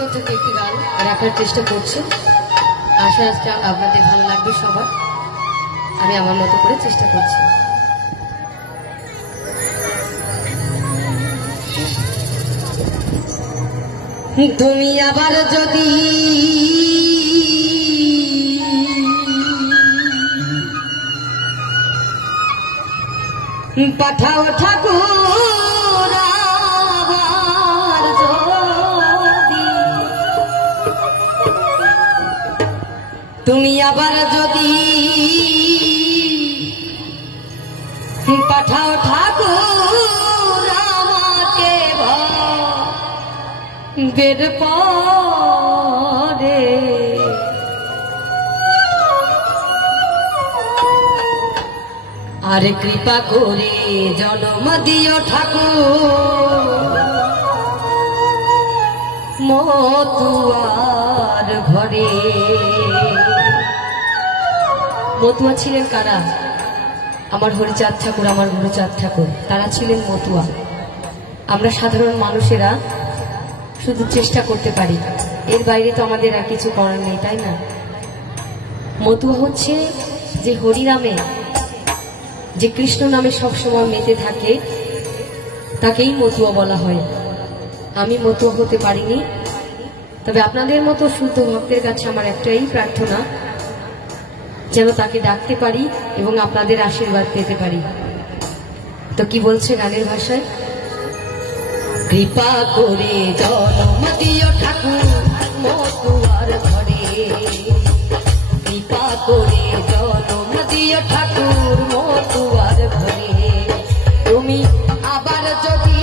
ভিতর থেকে একটি গান রাখার চেষ্টা করছি। আশা আজকে আপনাদের ভালো লাগবে সবার। আমি আমার মতো করে চেষ্টা করছি। তুমি আবার যদি পাঠাও ঠাকুর আবার যদি, তুমি আবার যদি পাঠাও ঠাকুর আমাকে বের পরে, আর কৃপা করে জন্ম দিও ঠাকুর মতুয়ার ঘরে। মতুয়া ছিলেন কারা? আমার হরিচাঁদ ঠাকুর, আমার গুরুচাঁদ ঠাকুর, তারা ছিলেন মতুয়া। আমরা সাধারণ মানুষেরা শুধু চেষ্টা করতে পারি, এর বাইরে তো আমাদের আর কিছু করার নেই, তাই না? মতুয়া হচ্ছে যে হরিনামে, যে কৃষ্ণ নামে সবসময় মেতে থাকে, তাকেই মতুয়া বলা হয়। আমি মতুয়া হতে পারিনি, তবে আপনাদের মতো শুদ্ধ ভক্তের কাছে আমার একটাই প্রার্থনা, যেন তাকে ডাকতে পারি এবং আপনাদের আশীর্বাদ পেতে পারি। তো কি বলছে গানের ভাষায়? কৃপা করে জন্ম দিও ঠাকুর মতুয়ার ঘরে, কৃপা করে জন্ম দিও ঠাকুর মতুয়ার ঘরে। তুমি আবার যদি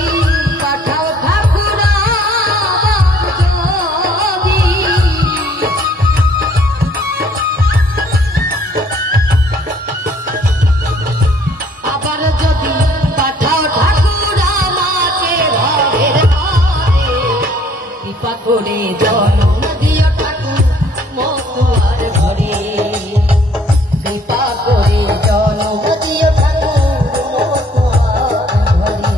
পাঠাও ঠাকুর যদি, আবার যদি পাঠাও ঠাকুর আমাকে ঘরের ঘরে, কৃপা করে জন্ম দিও ঠাকুর মতুয়ার ঘরে, কৃপা করে জন্ম দিও ঠাকুর মতুয়ার ঘরে।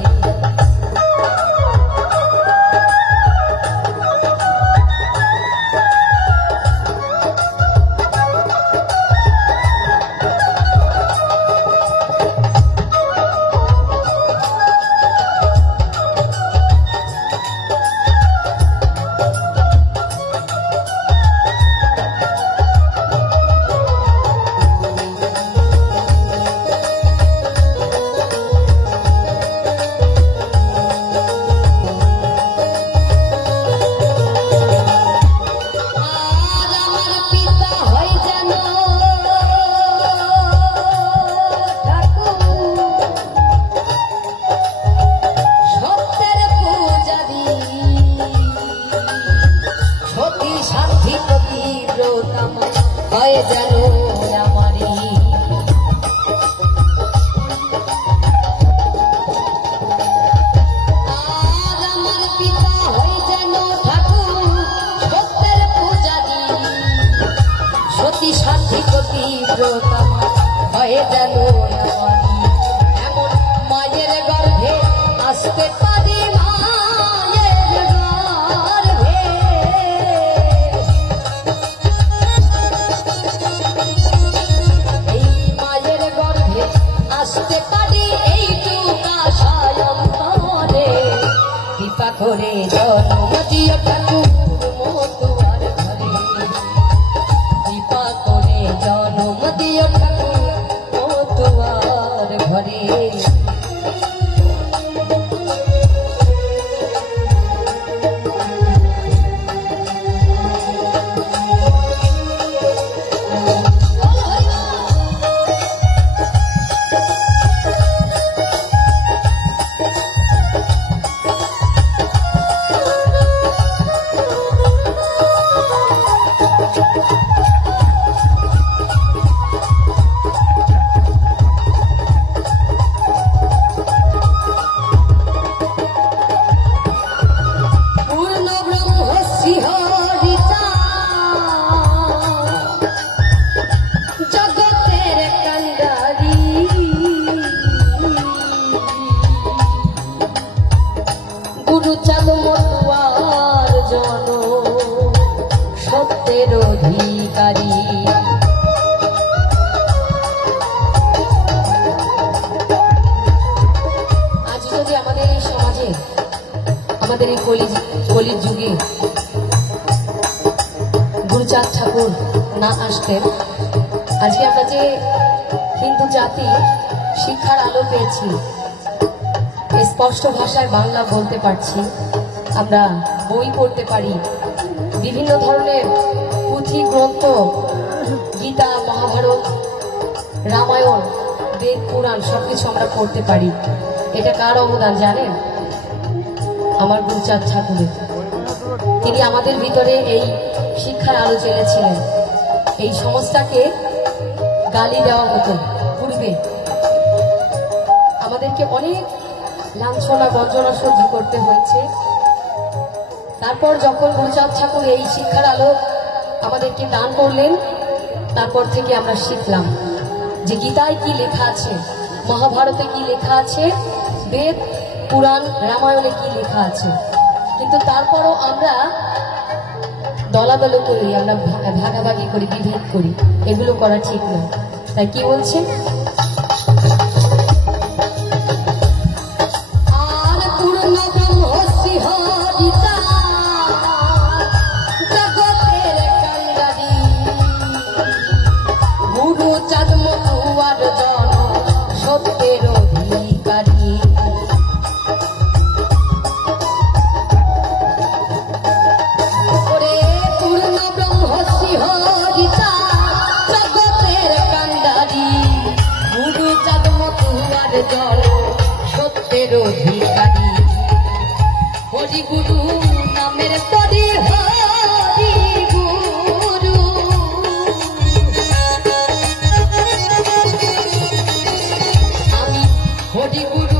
এমন মায়ের গর্ভে আসতে পারি, মায়ের গর্ভে এই মায়ের গর্ভে আসতে পারি, এইটুকু আশায়ম করে কৃপা করে জন্ম দিও ঠাকুর মতুয়ার ঘরে, কৃপা করে জন্ম দিও ঠাকুর মতুয়ার ঘরে। গুরুচাঁদ মতুয়ার জন যুগে গুরুচাঁদ ঠাকুর না আসতেন, আজকে আমরা যে হিন্দু জাতি শিক্ষার আলো পেয়েছি, স্পষ্ট ভাষায় বাংলা বলতে পারছি, আমরা বই পড়তে পারি, বিভিন্ন ধরনের পুঁথি গ্রন্থ, গীতা, মহাভারত, রামায়ণ, বেদ, পুরাণ সবকিছু আমরা পড়তে পারি। এটা কার অবদান জানেন? আমার গুরুচাঁদ ঠাকুরের। তিনি আমাদের ভিতরে এই শিক্ষার আলো জ্বেলেছিলেন। এই সমাজটাকে গালি দেওয়া হতো পূর্বে, আমাদেরকে অনেক লাঞ্ছনা বঞ্চনা সহ্য করতে হয়েছে। তারপর যখন গুরুচাঁদ ঠাকুর এই শিক্ষার আলো আমাদেরকে দান করলেন, তারপর থেকে আমরা শিখলাম যে গীতায় কি লেখা আছে, মহাভারতে কি লেখা আছে, বেদ, পুরাণ, রামায়ণে কি লেখা আছে। কিন্তু তারপরও আমরা দলাদল করি, আমরা ভাগাভাগি করি, বিভেদ করি, এগুলো করা ঠিক নয়। তাই কি বলছে? গুরুচাঁদ মতুয়ার জন সত্যের অধিকারী, পূর্ণ ব্রহ্মশ্রী হরিতা জগতের কান্ডারী। গুরুচাঁদ মতুয়ার জন সত্যের অধিকারী, হরি গুরু নামের পরি হরি গুরু। আমি হরি গুরু